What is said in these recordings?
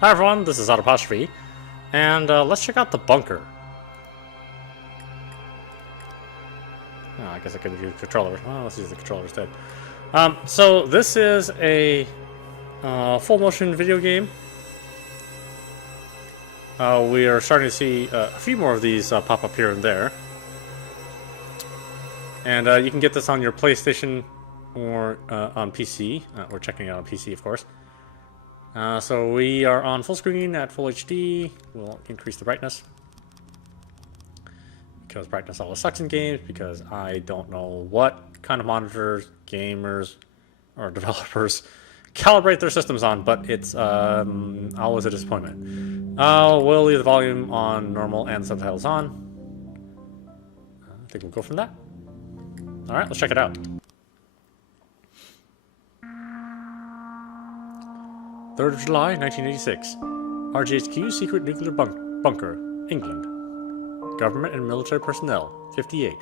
Hi everyone, this is audap, and let's check out the bunker. Oh, I guess I could use controllers. Well, let's use the controller instead. So this is a full motion video game. We are starting to see a few more of these pop up here and there. And you can get this on your PlayStation or on PC. We're checking it out on PC, of course. So we are on full screen at full HD. We'll increase the brightness. Because brightness always sucks in games, because I don't know what kind of monitors gamers or developers calibrate their systems on, but it's always a disappointment. We'll leave the volume on normal and subtitles on. I think we'll go from that. Alright, let's check it out. 3rd of July, 1986. RGHQ Secret Nuclear Bunker, England. Government and military personnel, 58.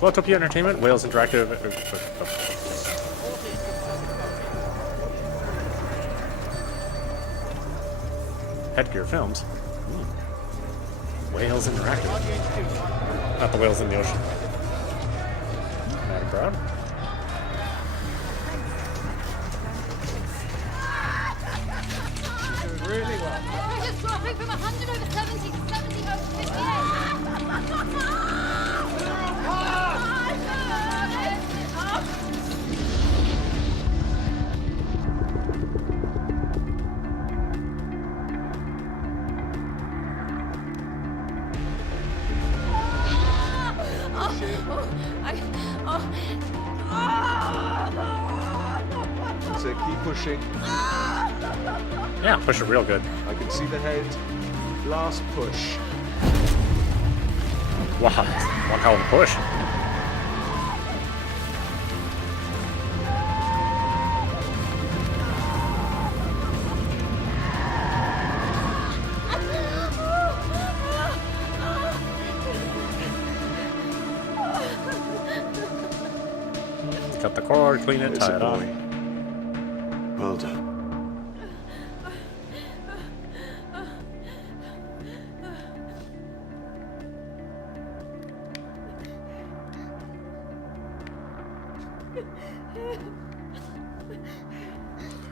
Glotopia Entertainment, Wales Interactive... Headgear Films. Wales Interactive. Not the whales in the ocean. Madam Brown. Really well. Pressure's dropping from 100 over 70 to 70 over 58. So keep pushing. Yeah, push it real good. I can see the head. Last push. Wow, one hell of a push. Cut the cord, clean it, tie it on. Well done.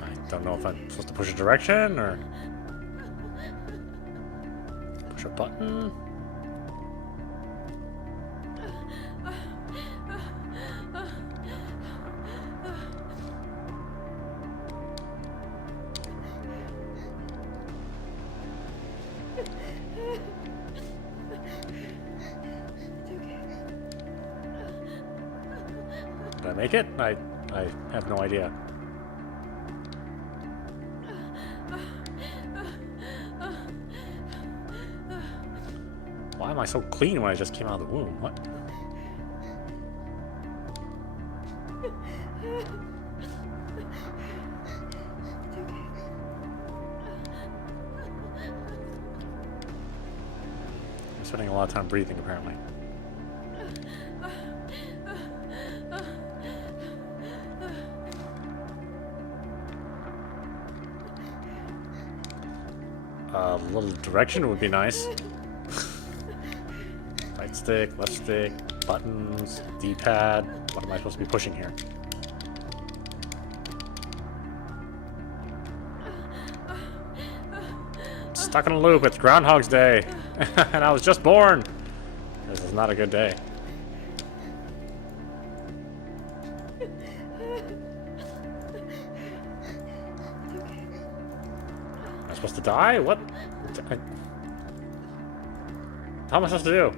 I don't know if I'm supposed to push a direction or push a button. Did I make it? I have no idea. Why am I so clean when I just came out of the womb? What? I'm spending a lot of time breathing, apparently. A little direction would be nice. Right stick, left stick, buttons, D-pad. What am I supposed to be pushing here? Stuck in a loop. It's Groundhog's Day. And I was just born. This is not a good day. Am I supposed to die? What? How am I supposed to do?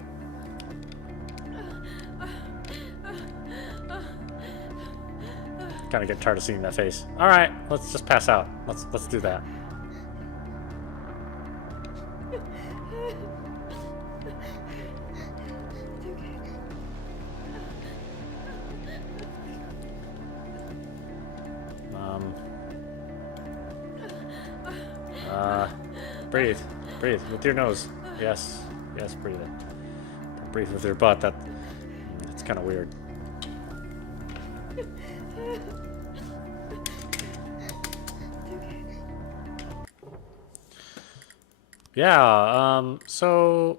Kind of get tired of seeing that face. All right, let's just pass out. Let's do that. Breathe. Breathe with your nose. Yes. Yes, breathe it. Don't breathe with your butt. That's kind of weird. Yeah, so...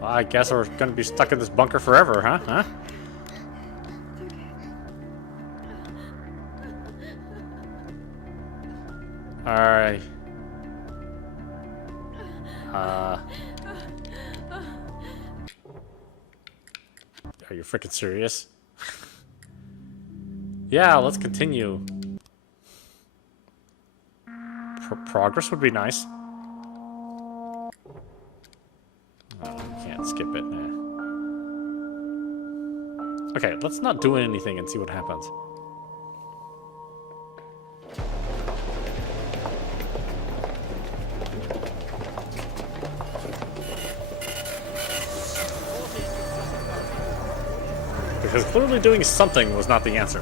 well, I guess we're gonna be stuck in this bunker forever, huh? Huh? Alright. Are you freaking serious? Yeah, let's continue. Progress would be nice. Oh, you can't skip it. Nah. Okay, let's not do anything and see what happens. Because clearly doing something was not the answer.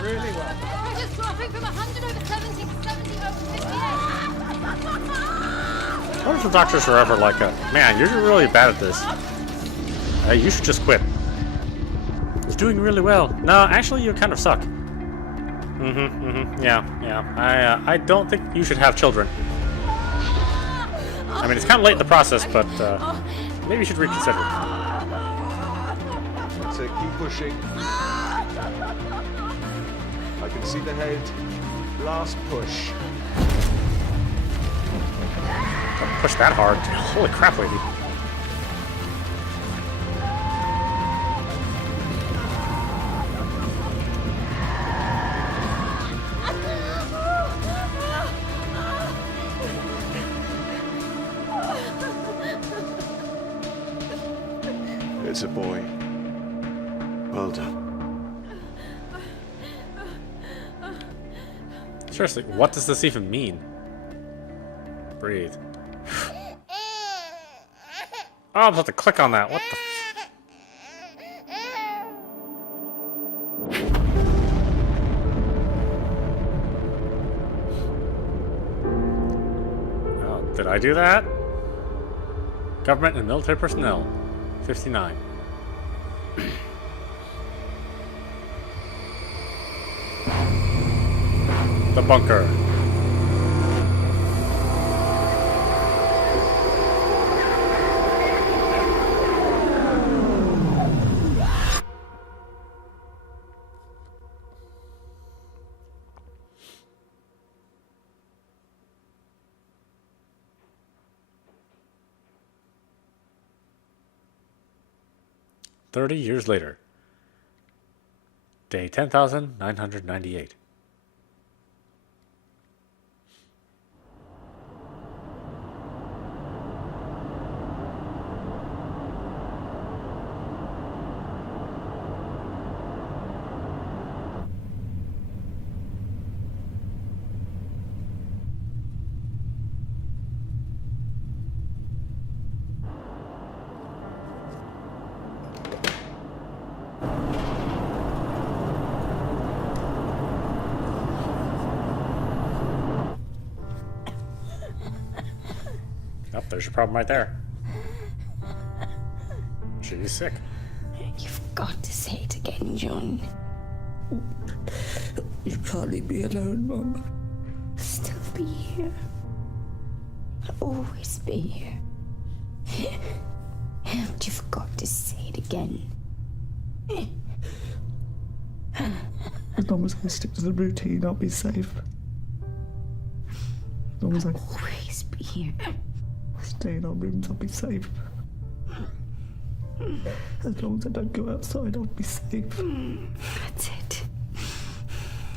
Really well. Pressure's dropping from 100 over 70 to 70 over 58. I wonder if the doctors are ever like man, you're really bad at this. You should just quit. He's doing really well. No, actually, you kind of suck. Yeah. I don't think you should have children. I mean, it's kind of late in the process, but maybe you should reconsider. That's it. Keep pushing. I can see the head. Last push. Don't push that hard. Holy crap, lady. It's a boy. Well done. Seriously, what does this even mean? Breathe. Oh, I'm about to click on that. What the? Oh, did I do that? Government and military personnel. 59. The bunker. "30 years later. Day 10,998. Oh, there's your problem right there. She's sick. You've got to say it again, John. You can't leave me alone, Mum. I'll still be here. I'll always be here. But you've got to say it again. As long as I stick to the routine, I'll be safe. As long as I Always be here. stay in our rooms, I'll be safe. As long as I don't go outside, I'll be safe. That's it.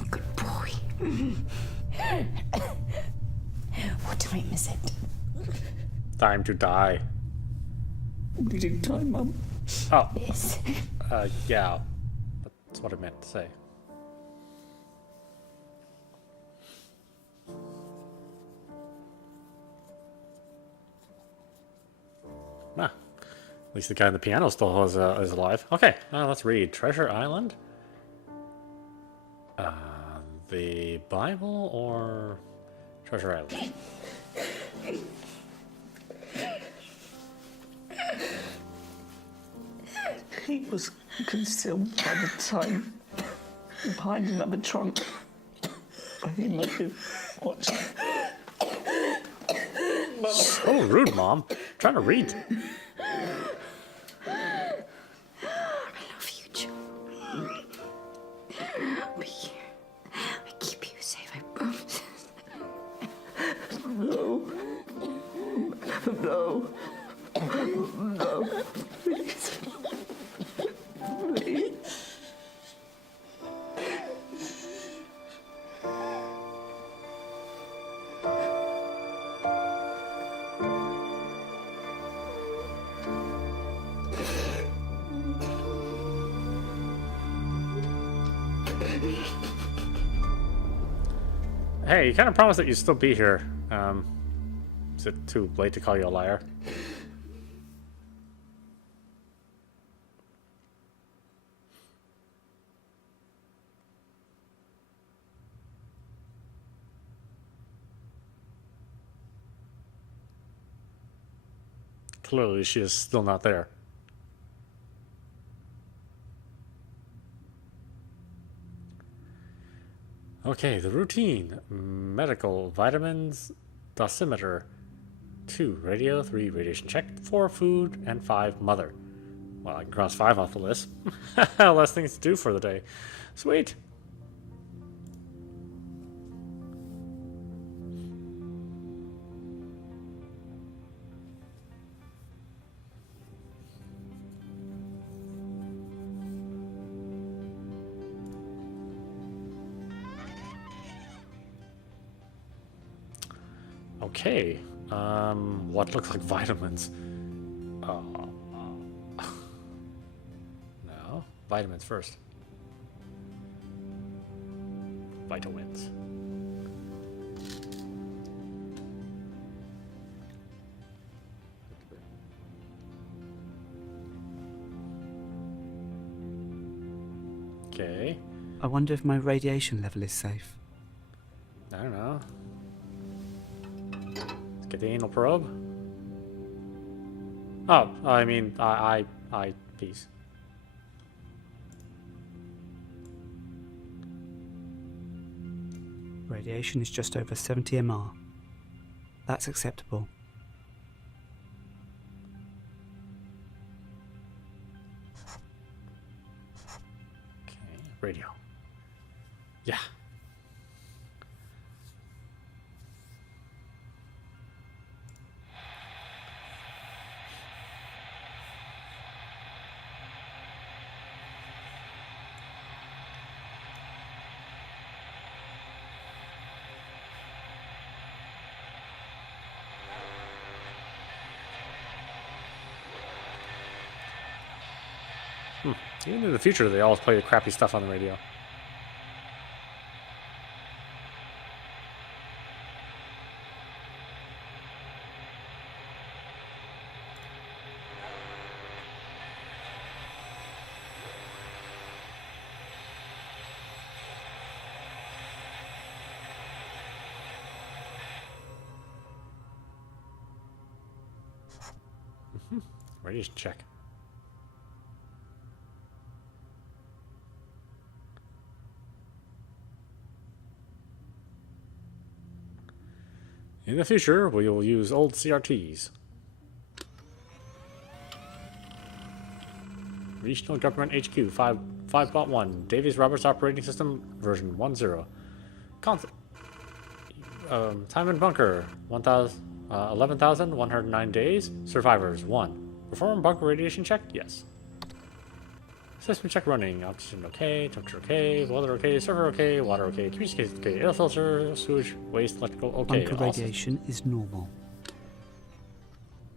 Good boy. What time is it? Time to die. Bleeding time, Mum. Oh, Yes. yeah. But That's what I meant to say. Ah, at least the guy on the piano still is alive. Okay, let's read. Treasure Island? The Bible or Treasure Island? He was concealed by the time behind another trunk. He might have watched. So rude, Mom. I'm trying to read. I love you, Joe. I'll be here. I keep you safe, I promise. No. No. No. Please. Please. Hey, you kind of promised that you'd still be here. Is it too late to call you a liar? Clearly, she is still not there. Okay, the routine. Medical, vitamins, dosimeter. 2, radio. 3, radiation check. 4, food. And 5, mother. Well, I can cross 5 off the list. Less things to do for the day. Sweet. Okay, what looks like vitamins? No, vitamins first. Vitamins. Okay, I wonder if my radiation level is safe. I don't know. Get the anal probe. Oh, I mean, peace. Radiation is just over 70 MR. That's acceptable. Okay, radio. Yeah. Even in the future, they always play the crappy stuff on the radio. Radiation check. In the future, we will use old CRTs. Regional Government HQ 5.1 Davies Roberts Operating System version 1.0. Time in bunker 11,109 days. Survivors 1. Perform bunker radiation check? Yes. System check running. Oxygen okay. Temperature okay. Weather okay. Server okay. Water okay. Communications okay. Air filter, sewage, waste, electrical okay. Bunker radiation is normal.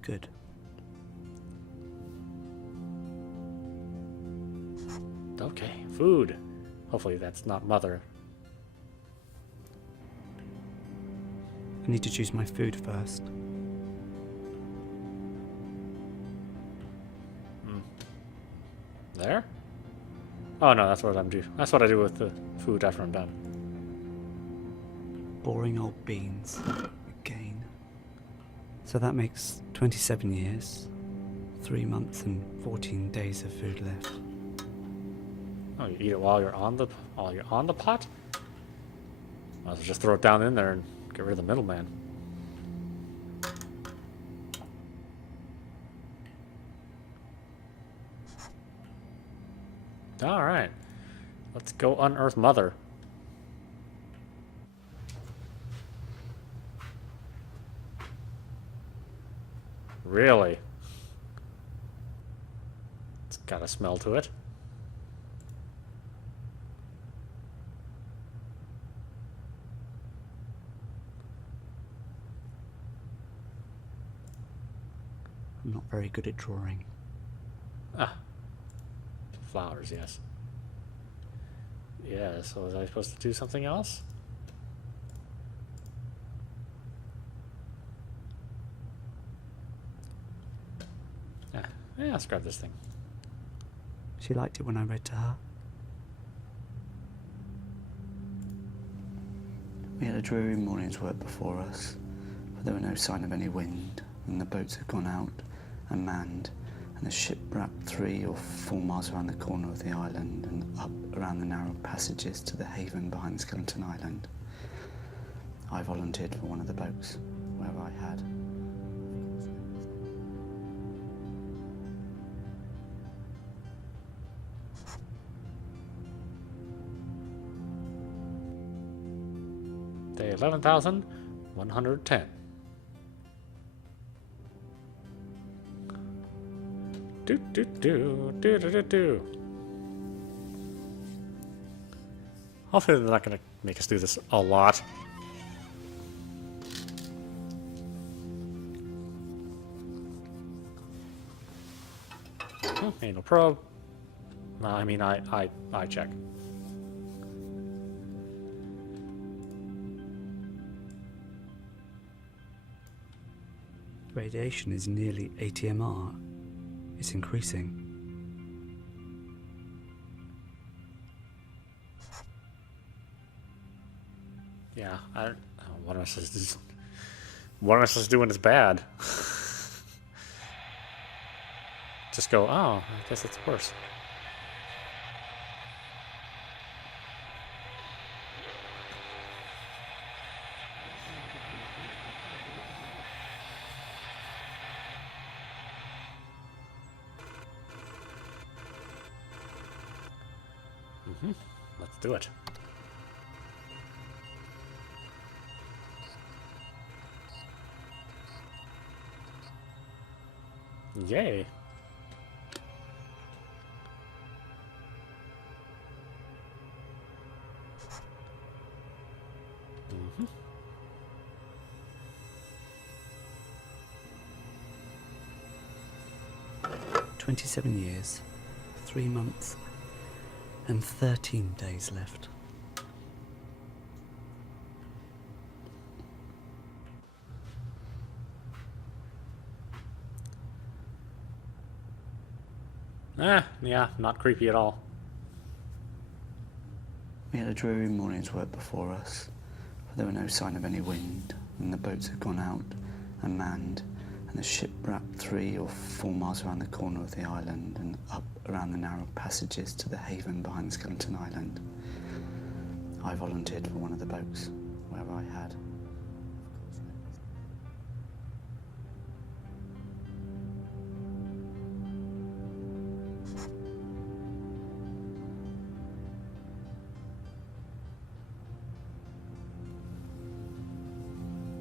Good. Okay, food. Hopefully that's not mother. I need to choose my food first. There? Oh no, that's what I'm do. That's what I do with the food after I'm done. Boring old beans. Again. So that makes 27 years, 3 months and 14 days of food left. Oh, you eat it while you're on the pot? Might as well just throw it down in there and get rid of the middleman. Alright. Let's go unearth Mother. Really? It's got a smell to it. I'm not very good at drawing. Ah. Flowers, yes. Yeah, so was I supposed to do something else? Yeah, let's grab this thing. She liked it when I read to her. We had a dreary morning's work before us, but there were no sign of any wind, and the boats had gone out and manned, and the ship wrapped 3 or 4 miles around the corner of the island and up around the narrow passages to the haven behind Skeleton Island. I volunteered for one of the boats, wherever I had. Day 11,110. Do. Hopefully they're not gonna make us do this a lot. Anal probe. No, I mean I check. Radiation is nearly 80 MR. It's increasing. Yeah, I don't know. What am I supposed to do? What am I supposed to do when it's bad? Just go, oh, I guess it's worse. Let's do it. Yay. Mm-hmm. – 27 years, 3 months, and 13 days left. Yeah, not creepy at all. We had a dreary morning's work before us, but there were no sign of any wind, and the boats had gone out and manned, and the ship wrapped 3 or 4 miles around the corner of the island and up around the narrow passages to the haven behind Skeleton Island. I volunteered for one of the boats, wherever I had.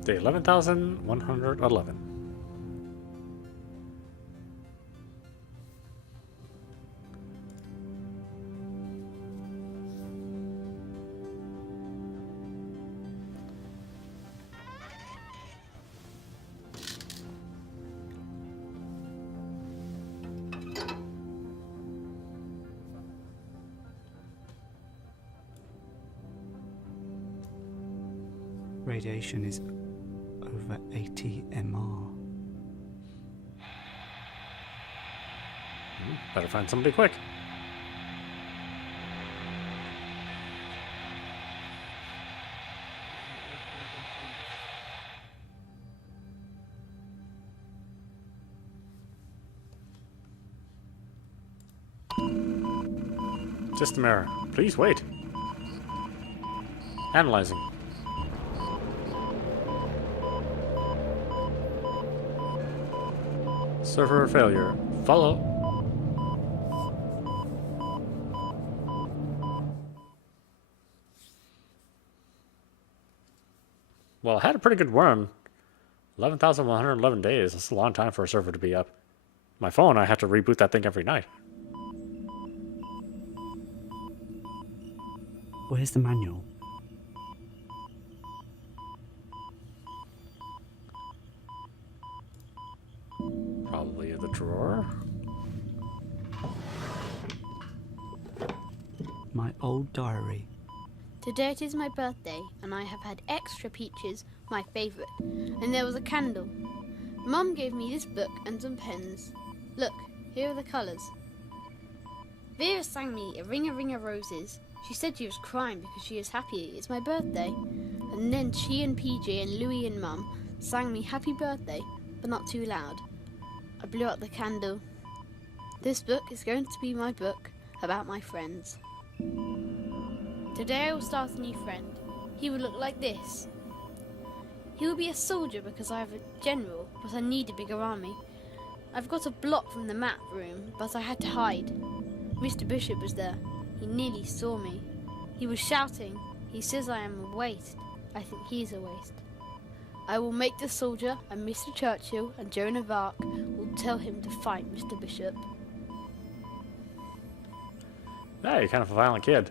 Day 11,111. radiation is over 80 MR. Better find somebody quick. System error. Please wait. Analyzing. Server failure. Follow. Well, I had a pretty good run. 11,111 days. That's a long time for a server to be up. My phone, I have to reboot that thing every night. Where's the manual? Probably in the drawer. My old diary. Today it is my birthday, and I have had extra peaches, my favourite, and there was a candle. Mum gave me this book and some pens. Look, here are the colours. Vera sang me a ring of roses. She said she was crying because she is happy it's my birthday. And then she and PJ and Louie and Mum sang me happy birthday, but not too loud. I blew out the candle. This book is going to be my book about my friends. Today I will start a new friend. He will look like this. He will be a soldier because I have a general, but I need a bigger army. I've got a block from the map room, but I had to hide. Mr. Bishop was there. He nearly saw me. He was shouting. He says I am a waste. I think he's a waste. I will make the soldier, and Mr. Churchill and Joan of Arc will tell him to fight Mr. Bishop. Yeah, you're kind of a violent kid.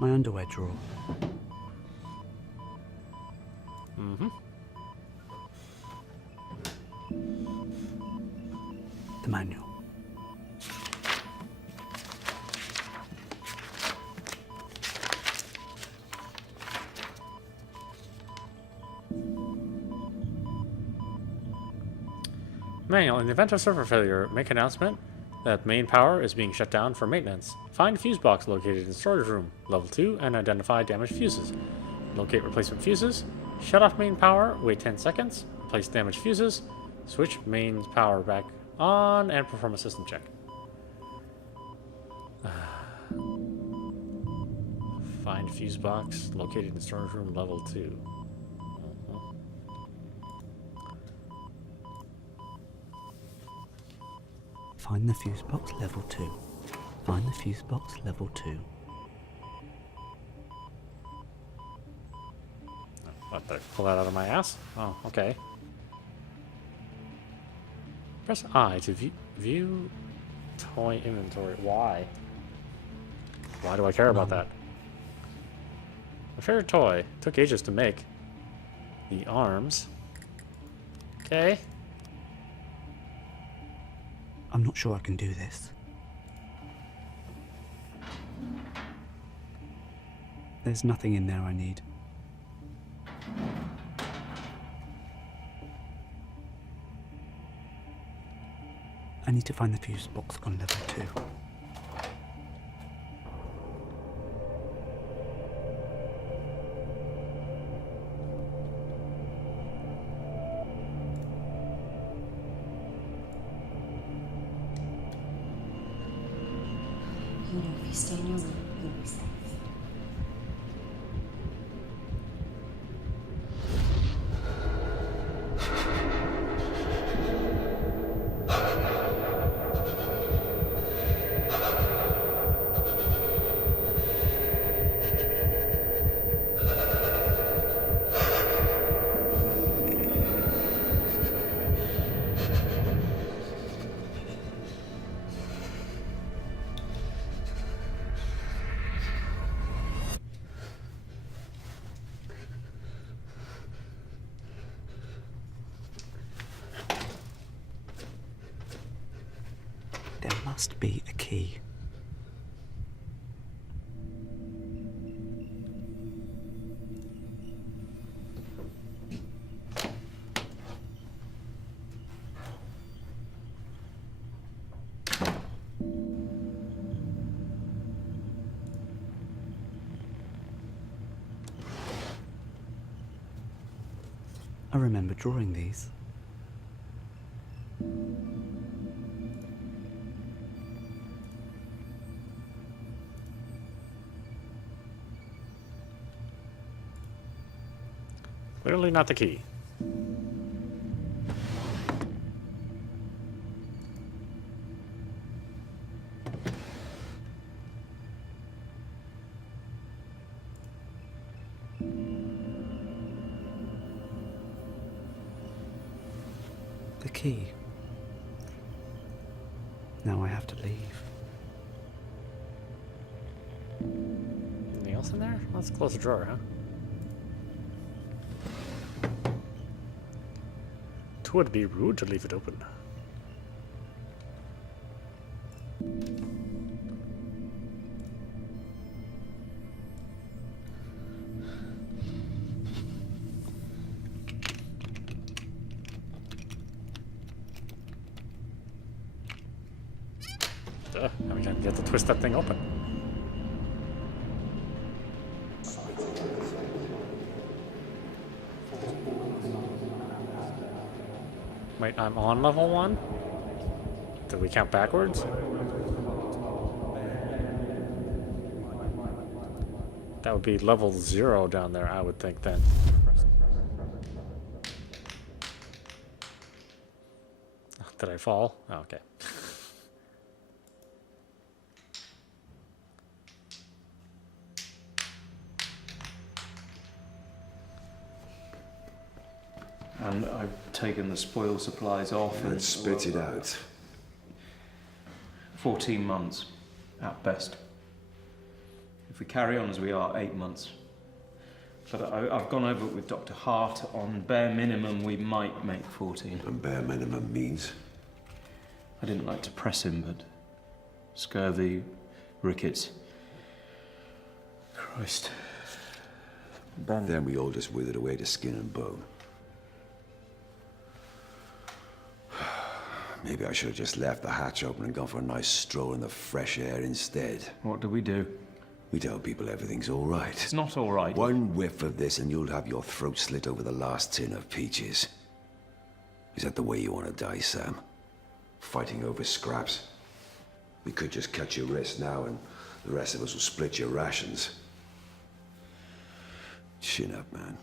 My underwear drawer. Mm-hmm. The manual. Manual, in the event of server failure, make announcement that main power is being shut down for maintenance. Find fuse box located in storage room, level 2, and identify damaged fuses. Locate replacement fuses. Shut off main power, wait 10 seconds, replace damaged fuses, switch main power back on, and perform a system check. Find fuse box located in storage room, level 2. Find the fuse box level 2. Find the fuse box level 2. What, did I pull that out of my ass? Oh, okay. Press I to view toy inventory. Why? Why do I care about that? My favorite toy. Took ages to make. The arms. Okay. I'm not sure I can do this. There's nothing in there I need. I need to find the fuse box on level 2. You know, if you stay in your room, you'll be safe. must be a key. I remember drawing these. Clearly not the key. The key. Now I have to leave. Anything else in there? Let's close the drawer, huh? It would be rude to leave it open. Now we can get to twist that thing open. Wait, I'm on level 1? Did we count backwards? That would be level 0 down there, I would think then. Did I fall? Oh, okay. And I've taken the spoil supplies off And spit it out. 14 months, at best. If we carry on as we are, 8 months. But I've gone over it with Dr. Hart. On bare minimum, we might make 14. And bare minimum means? I didn't like to press him, but scurvy, rickets. Christ. Ben. Then we all just withered away to skin and bone. Maybe I should have just left the hatch open and gone for a nice stroll in the fresh air instead. What do? We tell people everything's all right. It's not all right. One whiff of this and you'll have your throat slit over the last tin of peaches. Is that the way you want to die, Sam? Fighting over scraps? We could just cut your wrist now and the rest of us will split your rations. Chin up, man.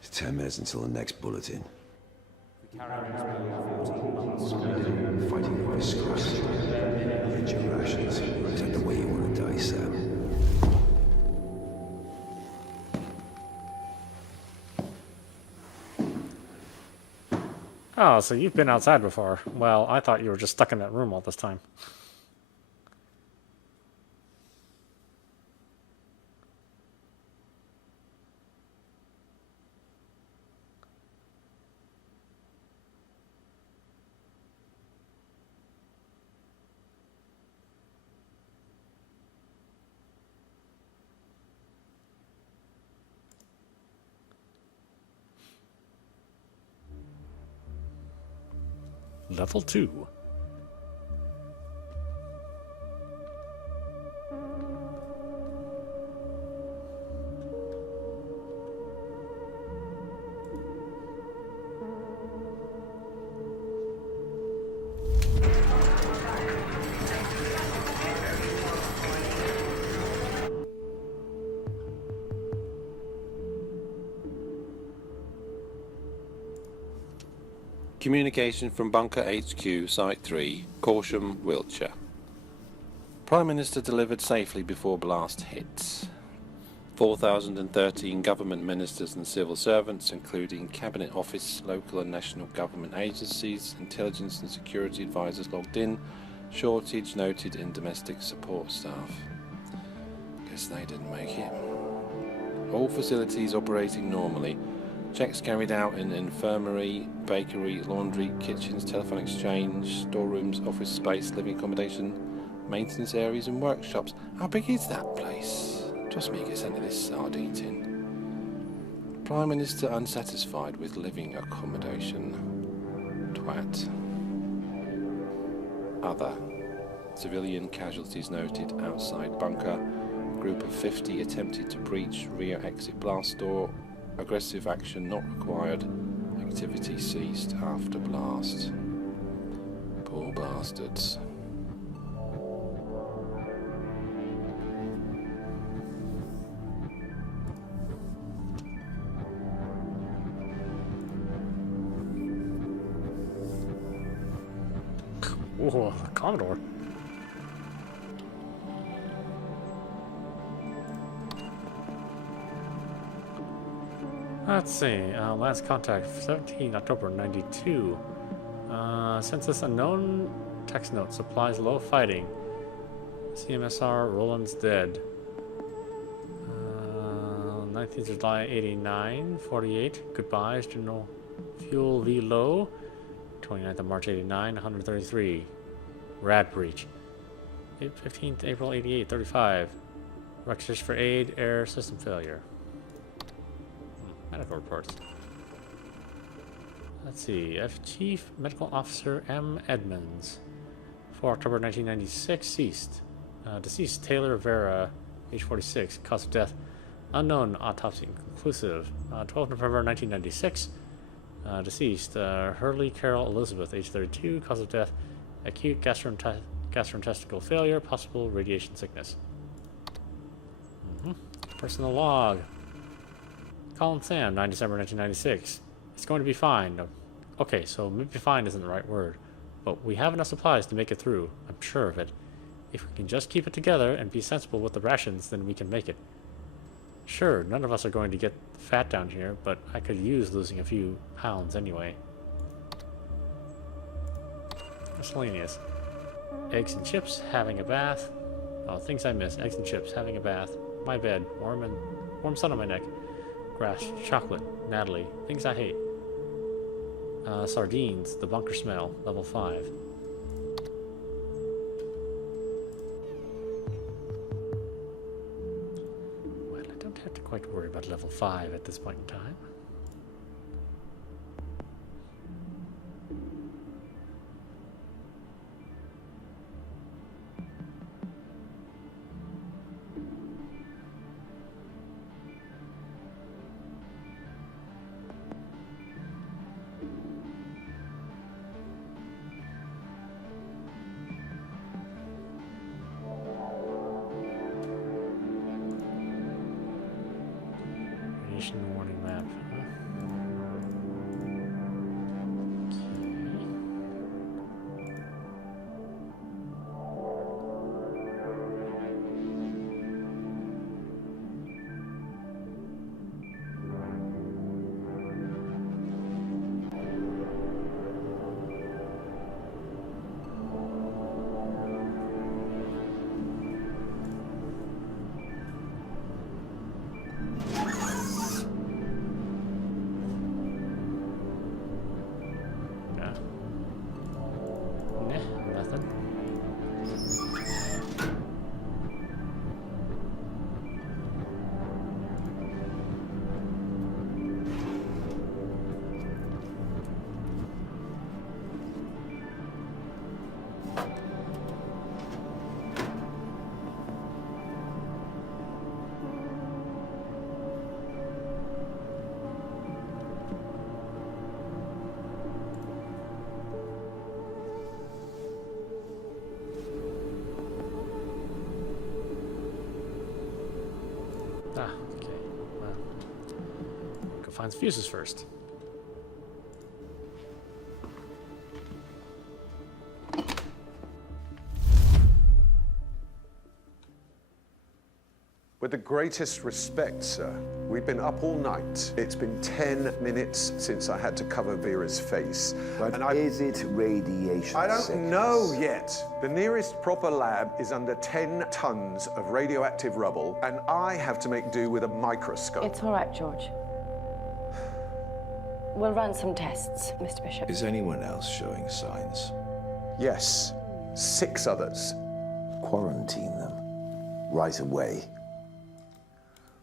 It's 10 minutes until the next bulletin. Fighting over scraps. Split your rations. Is that the way you want to die, Sam? Oh, so you've been outside before. Well, I thought you were just stuck in that room all this time. Level 2. Communication from Bunker HQ, Site 3, Corsham, Wiltshire. Prime Minister delivered safely before blast hits. 4,013 government ministers and civil servants, including Cabinet Office, local and national government agencies, intelligence and security advisors logged in. Shortage noted in domestic support staff. Guess they didn't make it. All facilities operating normally. Checks carried out in infirmary, bakery, laundry, kitchens, telephone exchange, storerooms, office space, living accommodation, maintenance areas and workshops. How big is that place? Trust me, get sent to this sardine tin. Prime Minister unsatisfied with living accommodation. Twat. Other. Civilian casualties noted outside bunker. Group of 50 attempted to breach rear exit blast door. Aggressive action not required. Activity ceased after blast. Poor bastards. Ooh, Commodore. Let's see. Last contact, 17 October 92. Census unknown. Text note. Supplies low fighting. CMSR. Roland's dead. 19th July 89. 48. Goodbyes. General Fuel V low. 29th of March 89. 133. Rad breach. 15th April 88. 35. Requisition for aid. Air system failure. Medical reports. Let's see. F. Chief Medical Officer M. Edmonds. 4 October 1996. Ceased. Deceased Taylor Vera, age 46. Cause of death unknown. Autopsy inconclusive. 12 November 1996. Deceased Hurley Carol Elizabeth, age 32. Cause of death acute gastrointestinal failure. Possible radiation sickness. Personal log. Colin Sam, 9 December 1996. It's going to be fine. No. Okay, so maybe fine isn't the right word, but we have enough supplies to make it through. I'm sure of it. If we can just keep it together and be sensible with the rations, then we can make it. Sure, none of us are going to get fat down here, but I could use losing a few pounds anyway. Miscellaneous. Eggs and chips, having a bath. Oh, things I miss. Eggs and chips, having a bath. My bed, warm sun on my neck. Grass, chocolate, Natalie, things I hate. Sardines, the bunker smell, level 5. Well, I don't have to quite worry about level 5 at this point in time. Warning map. Ah, okay. Well, go find some fuses first. With the greatest respect, sir, we've been up all night. It's been 10 minutes since I had to cover Vera's face. But is it radiation I don't sickness? know yet. The nearest proper lab is under 10 tons of radioactive rubble, and I have to make do with a microscope. It's all right, George. We'll run some tests, Mr. Bishop. Is anyone else showing signs? Yes, 6 others. Quarantine them right away.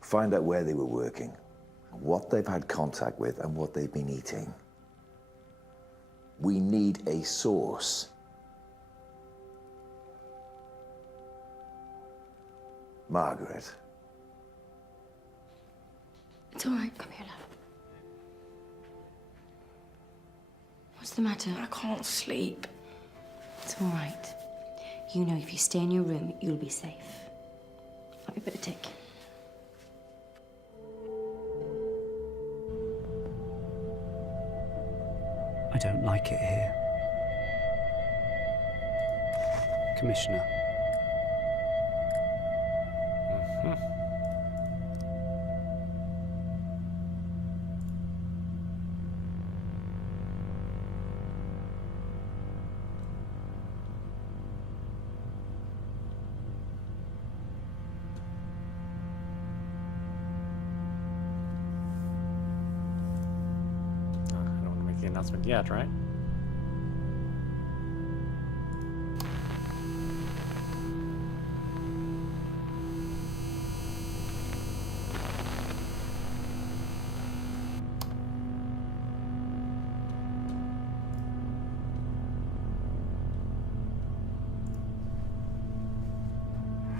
Find out where they were working, what they've had contact with, and what they've been eating. We need a source. Margaret. It's all right. Come here, love. What's the matter? I can't sleep. It's all right. You know if you stay in your room, you'll be safe. Let me put a tick. I don't like it here. Commissioner. I don't want to make the announcement yet, right?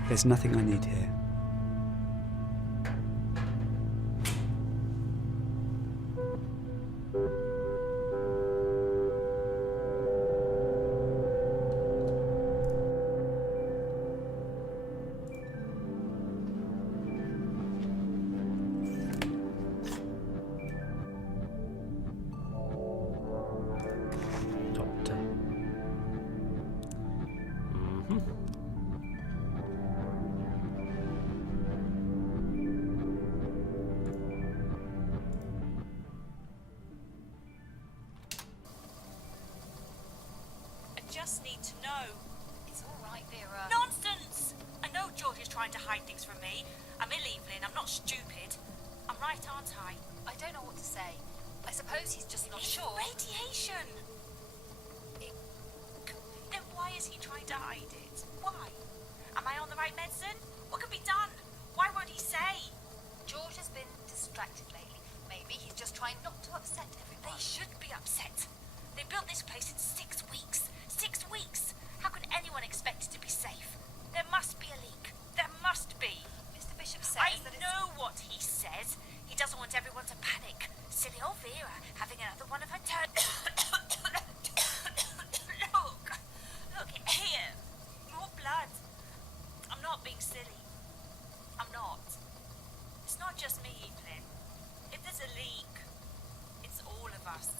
There's nothing I need here. Doctor. Just need to know. It's all right, Vera. Nonsense! I know George is trying to hide things from me. I'm ill, Evelyn. I'm not stupid. I'm right, aren't I? I don't know what to say. I suppose he's just not sure. Radiation! Then why is he trying to hide it? Why? Am I on the right medicine? What can be done? Why won't he say? George has been distracted lately. Maybe he's just trying not to upset everyone. They should be upset. They built this place in 6 weeks. 6 weeks! How can anyone expect it to be safe? There must be a leak. There must be. Mr. Bishop says I that know what he says. He doesn't want everyone to panic. Silly old Vera having another one of her turn. Look here. More blood. I'm not being silly. I'm not. It's not just me, Evelyn. If there's a leak, it's all of us.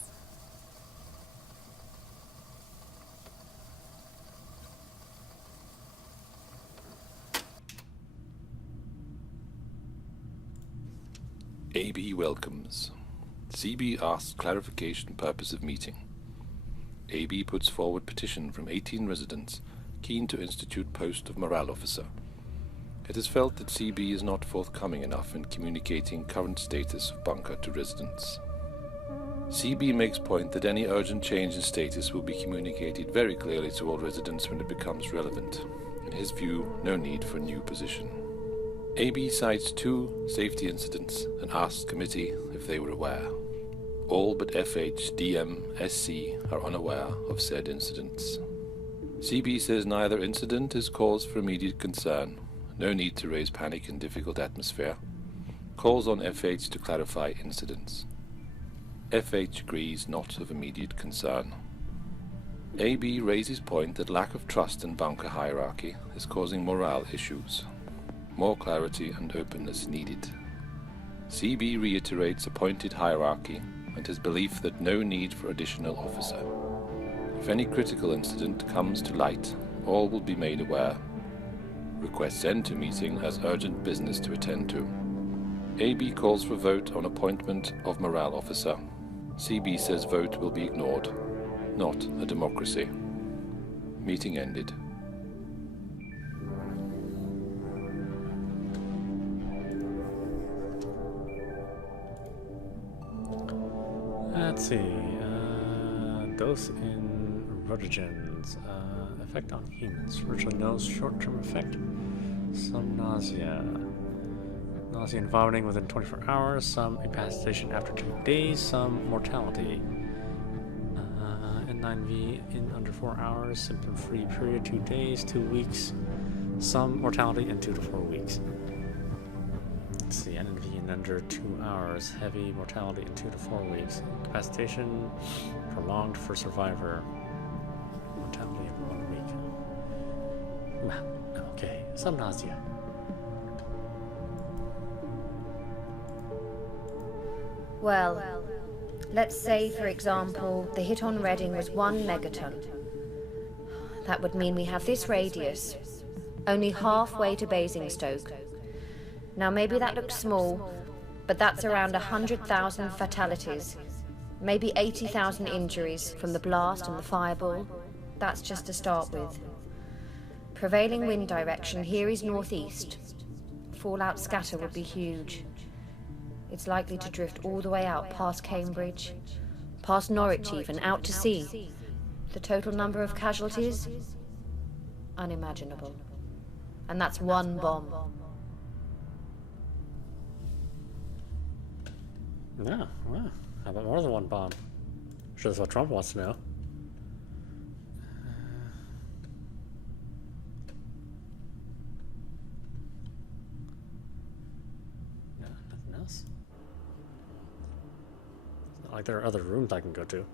AB welcomes. CB asks clarification purpose of meeting. AB puts forward petition from 18 residents keen to institute post of morale officer. It is felt that CB is not forthcoming enough in communicating current status of bunker to residents. CB makes point that any urgent change in status will be communicated very clearly to all residents when it becomes relevant. In his view, no need for a new position. AB cites 2 safety incidents and asks committee if they were aware. All but FH, DM, SC are unaware of said incidents. CB says neither incident is cause for immediate concern, no need to raise panic in difficult atmosphere. Calls on FH to clarify incidents. FH agrees not of immediate concern. AB raises point that lack of trust in bunker hierarchy is causing morale issues. More clarity and openness needed. CB reiterates appointed hierarchy and his belief that no need for additional officer. If any critical incident comes to light, all will be made aware. Requests end to meeting as urgent business to attend to. AB calls for vote on appointment of morale officer. CB says vote will be ignored. Not a democracy. Meeting ended. Let's see. Dose in rotogens. Effect on humans. Virtually no short-term effect. Some nausea. Nausea and vomiting within 24 hours. Some incapacitation after 2 days. Some mortality. N9V in under 4 hours. Symptom-free period 2 days, 2 weeks. Some mortality in 2 to 4 weeks. Let's see, NNV in under 2 hours. Heavy mortality in 2 to 4 weeks. Incapacitation prolonged for survivor. Mortality in 1 week. Well, okay. Some nausea. Well, let's say, for example, the hit on Reading was 1 megaton. That would mean we have this radius, only halfway to Basingstoke. Now maybe that looks small, but that's around 100,000 fatalities, maybe 80,000 injuries from the blast and the fireball. That's just to start with. Prevailing wind direction here is northeast. Fallout scatter would be huge. It's likely to drift all the way out past Cambridge, past Norwich even, out to sea. The total number of casualties? Unimaginable. And that's 1 bomb. No, well, how about more than 1 bomb? I'm sure that's what Trump wants to know. No, nothing else. It's not like there are other rooms I can go to.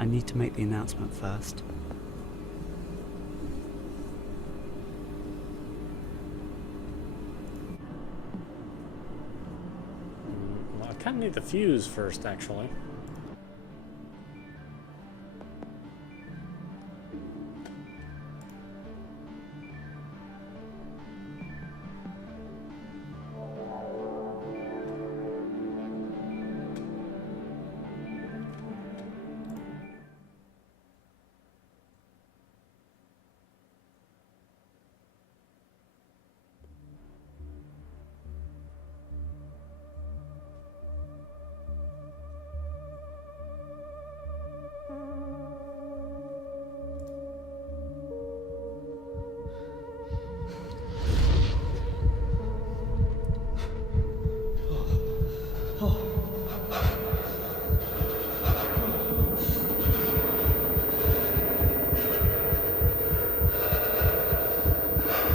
I need to make the announcement first. Well, I kind of need the fuse first, actually.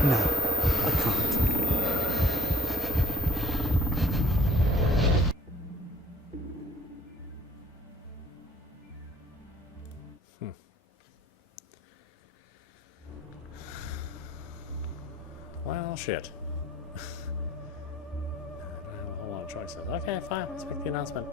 No, I can't. Well, shit. I don't have a whole lot of choices. Okay, fine. Let's make the announcement.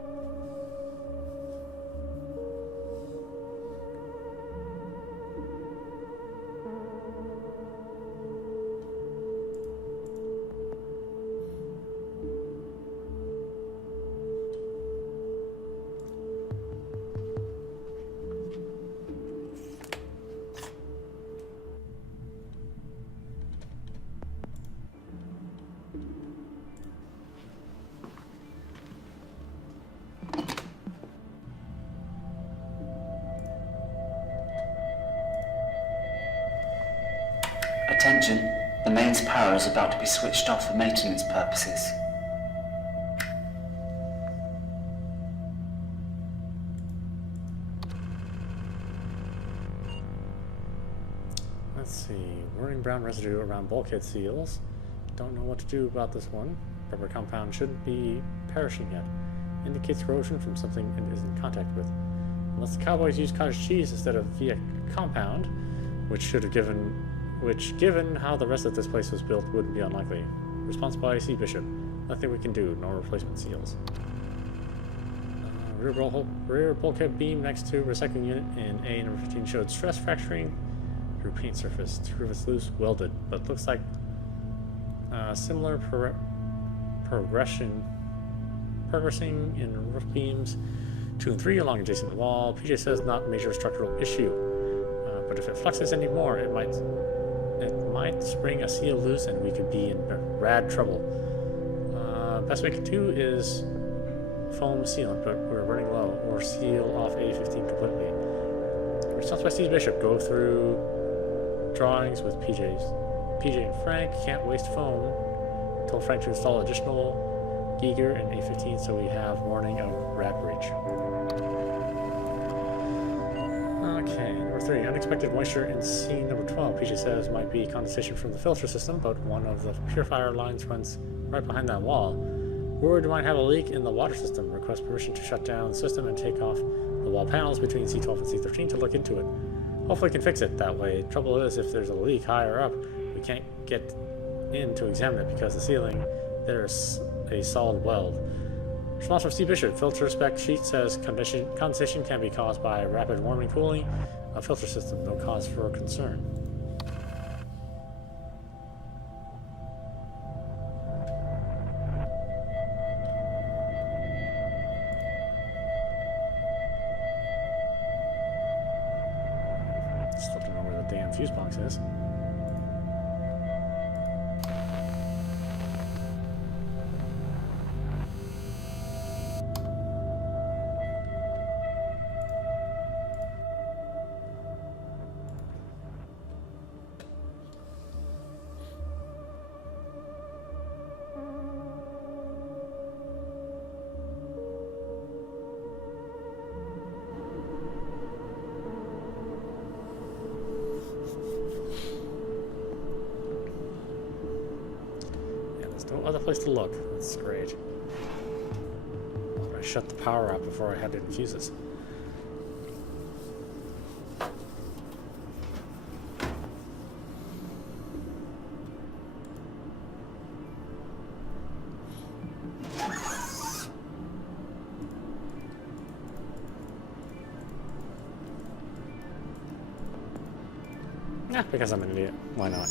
Attention, the mains power is about to be switched off for maintenance purposes. Let's see. Whirring brown residue around bulkhead seals. Don't know what to do about this one. Rubber compound shouldn't be perishing yet. Indicates corrosion from something it is in contact with. Unless the cowboys used cottage cheese instead of via compound, which given how the rest of this place was built, wouldn't be unlikely. Response by C. Bishop. Nothing we can do. No replacement seals. Rear bulkhead beam next to recycling unit in A number 15 showed stress fracturing through paint surface. Roof is loose, welded, but looks like similar progressing in roof beams 2 and 3 along adjacent wall. PJ says not major structural issue, but if it fluxes anymore, it might spring a seal loose and we could be in rad trouble. Best we can do is foam sealant, but we're running low, or seal off A15 completely. Response by Steve Bishop. Go through drawings with PJ and Frank. Can't waste foam. Told Frank to install additional Giger in A15 so we have warning of rad breach. Okay, number 3. Unexpected moisture in scene number 12. PJ says might be condensation from the filter system, but one of the purifier lines runs right behind that wall. Worried we might have a leak in the water system. Request permission to shut down the system and take off the wall panels between C12 and C13 to look into it. Hopefully we can fix it that way. Trouble is, if there's a leak higher up, we can't get in to examine it because the ceiling there's a solid weld. Response from Steve Bishop. Filter spec sheet says condensation can be caused by rapid warming cooling of filter system. No cause for concern. Still don't know where the damn fuse box is. No other place to look. That's great. I shut the power out before I had to infuse this. Yeah, because I'm an idiot. Why not?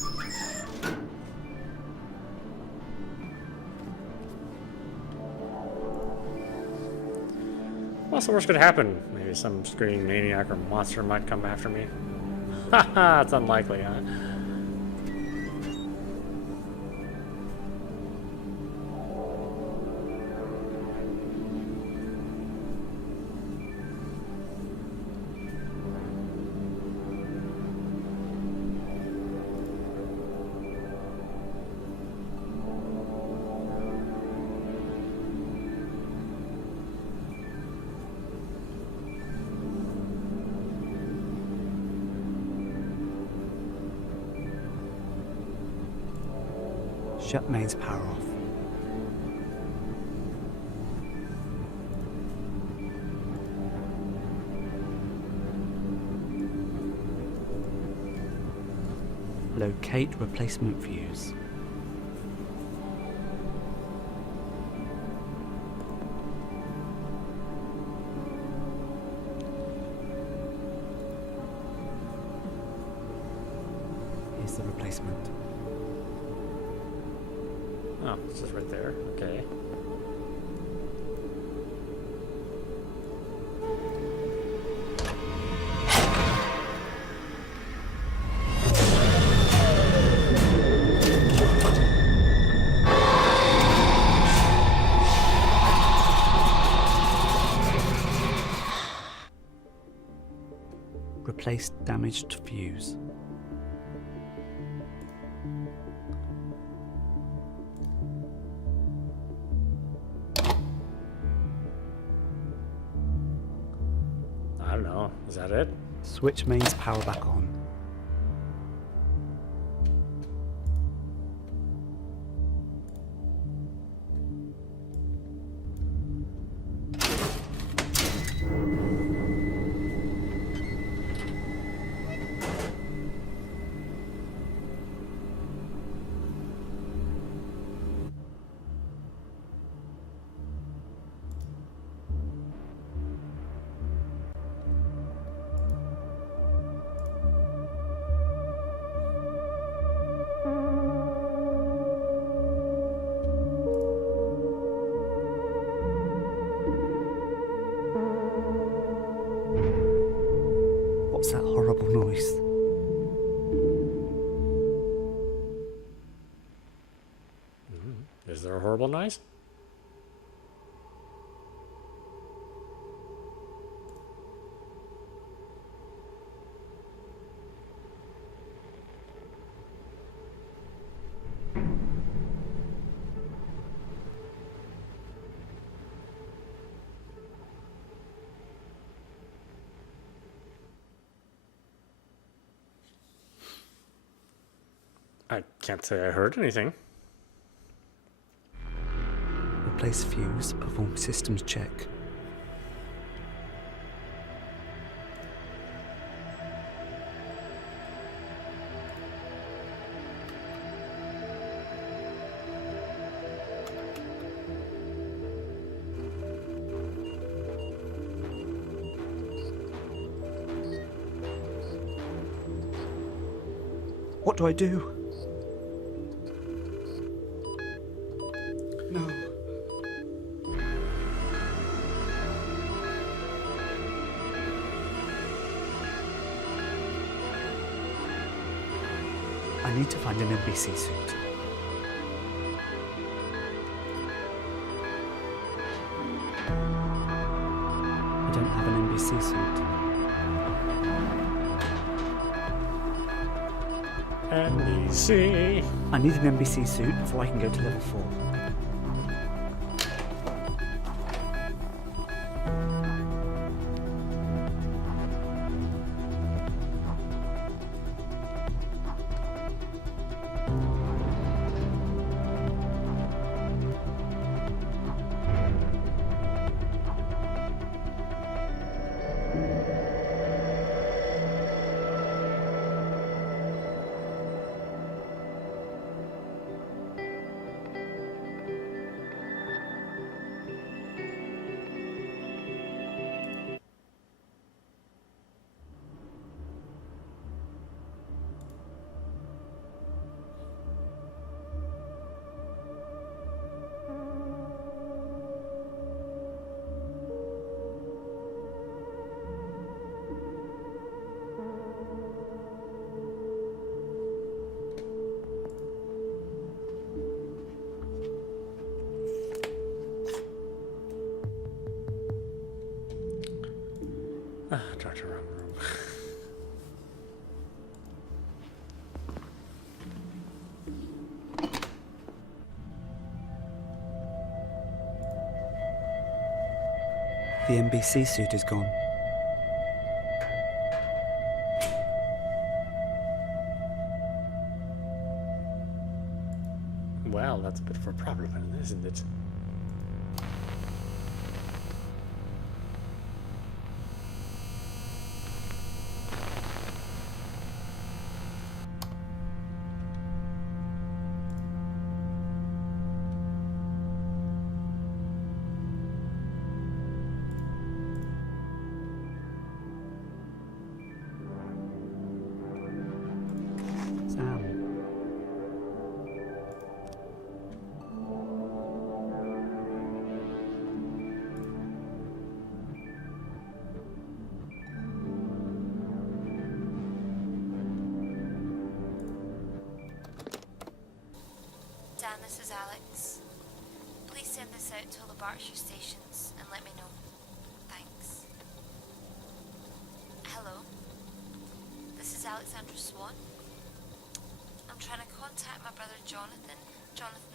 What's the worst could happen? Maybe some screaming maniac or monster might come after me. Haha, it's unlikely, huh? Shut mains power off. Locate replacement fuse. Here's the replacement. Oh, it's just right there. Okay. Replace damaged fuse. I don't know. Is that it? Switch mains power back on. What's that horrible noise? Is there a horrible noise? I can't say I heard anything. Replace fuse, perform systems check. What do I do? No. I need to find an NBC suit. I don't have an NBC suit. NBC. I need an NBC suit before I can go to level 4. Doctor, wrong room. The NBC suit is gone. Well, that's a bit of a problem, isn't it? Sam. Dan, this is Alex. Please send this out to all the Berkshire stations and let me know. Thanks. Hello. This is Alexandra Swan. I'm trying to contact my brother Jonathan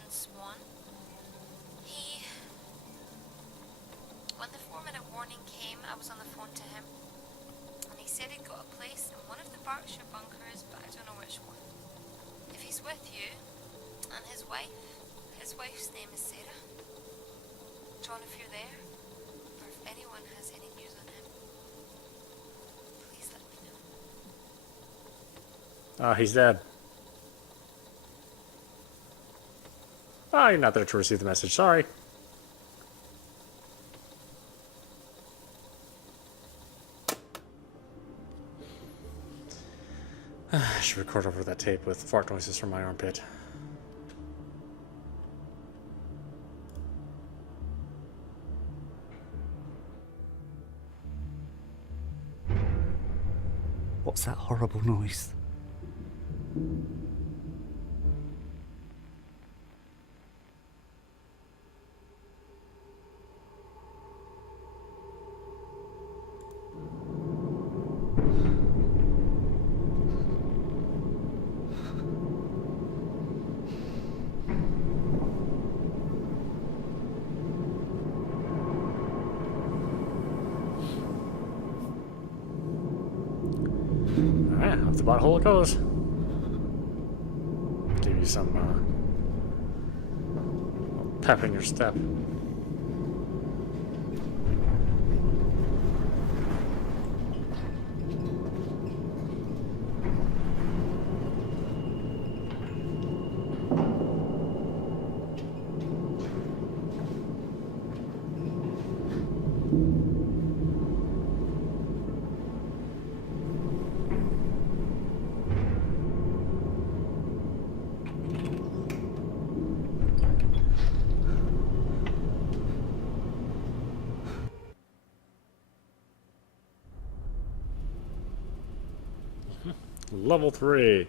Swan. When the 4-minute warning came, I was on the phone to him. And he said he'd got a place in one of the Berkshire bunkers, but I don't know which one. If he's with you, and his wife's name is Sarah. John, if you're there, or if anyone has any news on him, please let me know. He's dead. Oh, you're not there to receive the message. Sorry. I should record over that tape with fart noises from my armpit. What's that horrible noise? Alright, that's about how it goes. Give you some pep in your step. Level 3.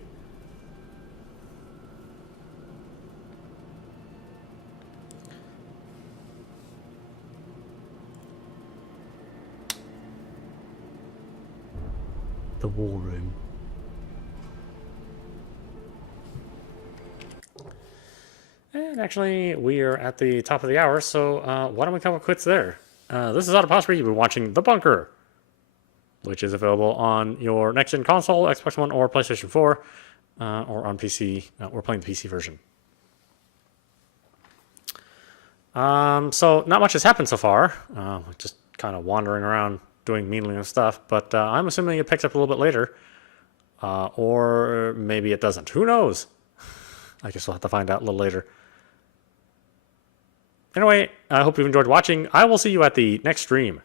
The war room. And actually, we are at the top of the hour, so why don't we call it quits there? This is audap. You've been watching The Bunker, which is available on your next-gen console, Xbox One or PlayStation 4, or on PC. We're playing the PC version. So not much has happened so far. Just kind of wandering around doing meaningless stuff, but I'm assuming it picks up a little bit later. Or maybe it doesn't. Who knows? I guess we'll have to find out a little later. Anyway, I hope you've enjoyed watching. I will see you at the next stream.